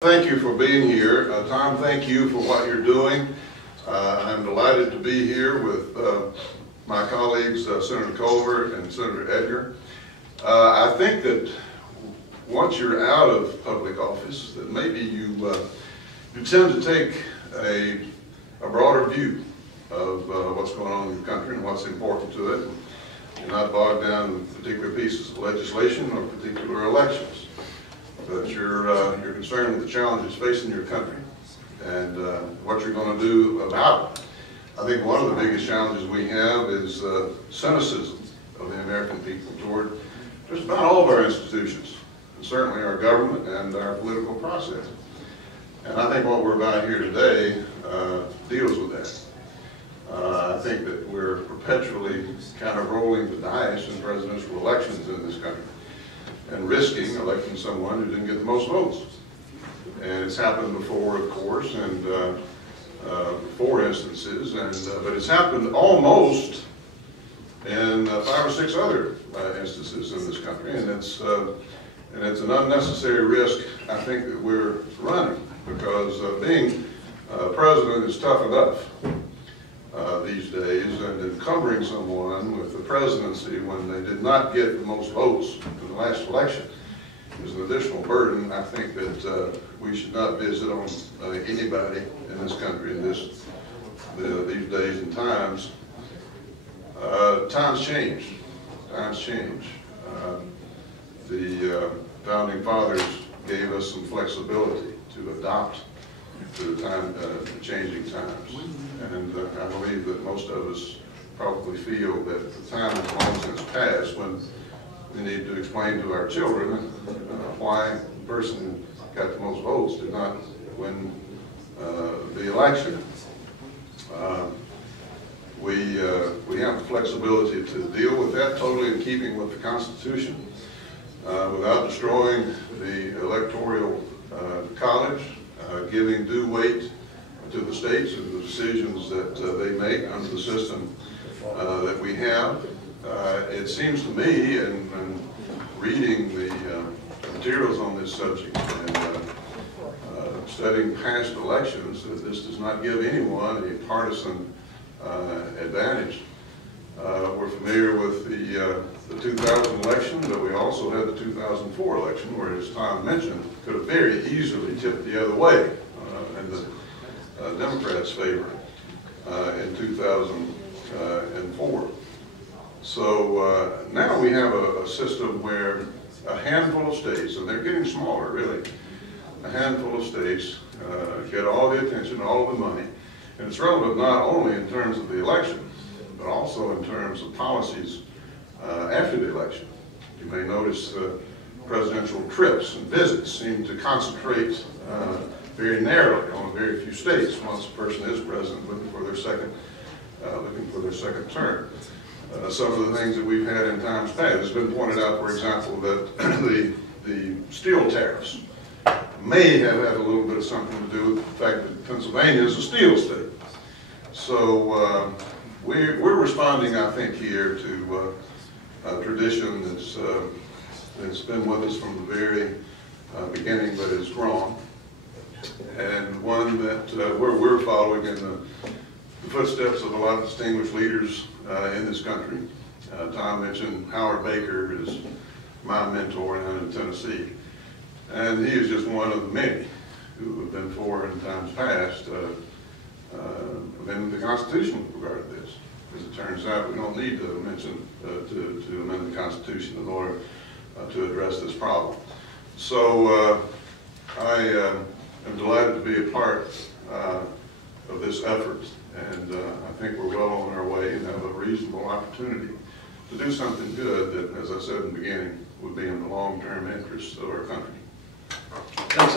Thank you for being here. Tom, thank you for what you're doing. I'm delighted to be here with my colleagues, Senator Culver and Senator Edgar. I think that once you're out of public office, that maybe you tend to take a broader view of what's going on in your country and what's important to it. You're not bogged down in particular pieces of legislation or particular elections. But you're concerned with the challenges facing your country and what you're going to do about it. I think one of the biggest challenges we have is cynicism of the American people toward just about all of our institutions, and certainly our government and our political process. And I think what we're about here today deals with that. I think that we're perpetually kind of rolling the dice in presidential elections in this country, and risking electing someone who didn't get the most votes. And it's happened before, of course, and four instances, but it's happened almost in 5 or 6 other instances in this country, and it's an unnecessary risk, I think, that we're running, because being president is tough enough these days, and encumbering someone with the presidency when they did not get the most votes in the last election is an additional burden. I think that we should not visit on anybody in this country in these days and times. Times change. Times change. The founding fathers gave us some flexibility to adopt to the changing times. And I believe that most of us probably feel that the time has long since passed when we need to explain to our children why the person who got the most votes did not win the election. We have the flexibility to deal with that, totally in keeping with the Constitution, without destroying the electoral college, giving due weight to the states and the decisions that they make under the system that we have. It seems to me, in reading the materials on this subject and studying past elections, that this does not give anyone a partisan advantage. We're familiar with the 2000 election, but we also had the 2004 election, where, as Tom mentioned, could have very easily tipped the other way in the Democrats' favor in 2004. So now we have a system where a handful of states, and they're getting smaller really, a handful of states get all the attention, all the money, and it's relevant not only in terms of the election, but also in terms of policies after the election. You may notice presidential trips and visits seem to concentrate very narrowly on very few states once a person is president looking for their second term. Some of the things that we've had in times past, it's been pointed out, for example, that the steel tariffs may have had a little bit of something to do with the fact that Pennsylvania is a steel state. So we're responding, I think, here to a tradition that's been with us from the very beginning, but has grown, and one that we're following in the footsteps of a lot of distinguished leaders in this country. Tom mentioned Howard Baker is my mentor in Tennessee, and he is just one of the many who have been for, in times past, amend the Constitution with regard to this. As it turns out, we don't need to amend the Constitution in order to address this problem. So I am delighted to be a part of this effort, and I think we're well on our way and have a reasonable opportunity to do something good that, as I said in the beginning, would be in the long-term interests of our country. Thanks,